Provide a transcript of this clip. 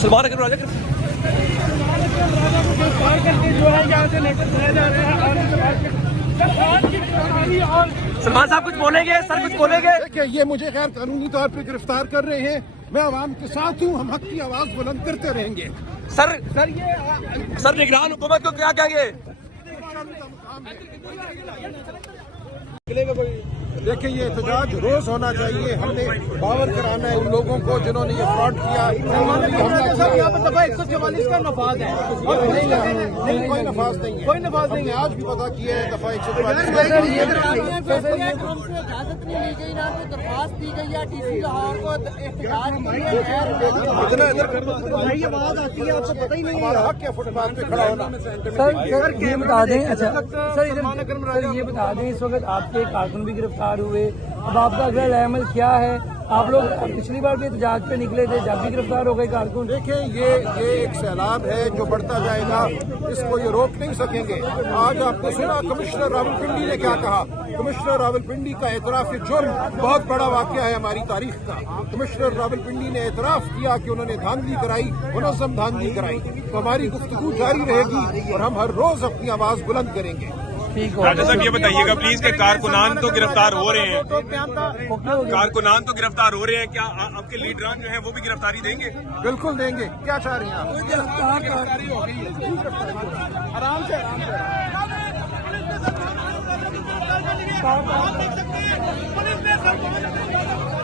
सलमान अकरम राजा सलमान साहब कुछ बोलेंगे सर, कुछ बोलेंगे? देखिए, ये मुझे गैर कानूनी तौर पे गिरफ्तार कर रहे हैं। मैं आवाम के साथ हूँ, हम हक की आवाज बुलंद करते रहेंगे। सर निगरान हुकूमत को क्या कहेंगे? देखिए, ये एहतजाज रोज होना चाहिए। हमने बावर कराना है उन लोगों को जिन्होंने ये फ्रॉड किया। यहाँ पर दफा 144 का नफाज है, नहीं, कोई नफाज नहीं है। कोई नफाज नहीं हमने है। आज भी पता किया है दफा 144 हमसे इजाजत नहीं ली गई, ना कोई दरख्वास्त दी गई या टीसी लाहौर को एहतजाज के लिए इधर कर दो। भाई आवाज आती है, आपको पता ही नहीं हमारा हक है फुटपाथ पे खड़ा होना। सर ये बता दें, अच्छा सर ये बता दें, इस वक्त आपके कारकुन भी गिरफ्तार हुए, अब आपका अगला अमल क्या है? आप लोग पिछली बार भी एहतजाज पे निकले थे, जब भी गिरफ्तार हो गए कारकुन। देखिए, ये एक सैलाब है जो बढ़ता जाएगा, इसको ये रोक नहीं सकेंगे। आज आपने सुना कमिश्नर रावलपिंडी ने क्या कहा। कमिश्नर रावलपिंडी का एतराफ, ये जुर्म बहुत बड़ा वाकया है हमारी तारीख का। कमिश्नर रावलपिंडी ने एतराफ किया कि उन्होंने धांधली कराई, मुनज़्ज़म धांधली कराई। तो हमारी गुफ्तगू जारी रहेगी और हम हर रोज अपनी आवाज बुलंद करेंगे। राजा साहब ये बताइएगा प्लीज कि कारकुनान तो गिरफ्तार हो रहे हैं, कारकुनान तो गिरफ्तार हो रहे हैं, क्या आपके लीडरान जो हैं वो भी गिरफ्तारी देंगे? बिल्कुल देंगे। क्या चाह रहे हैं आप? आराम से पुलिस ने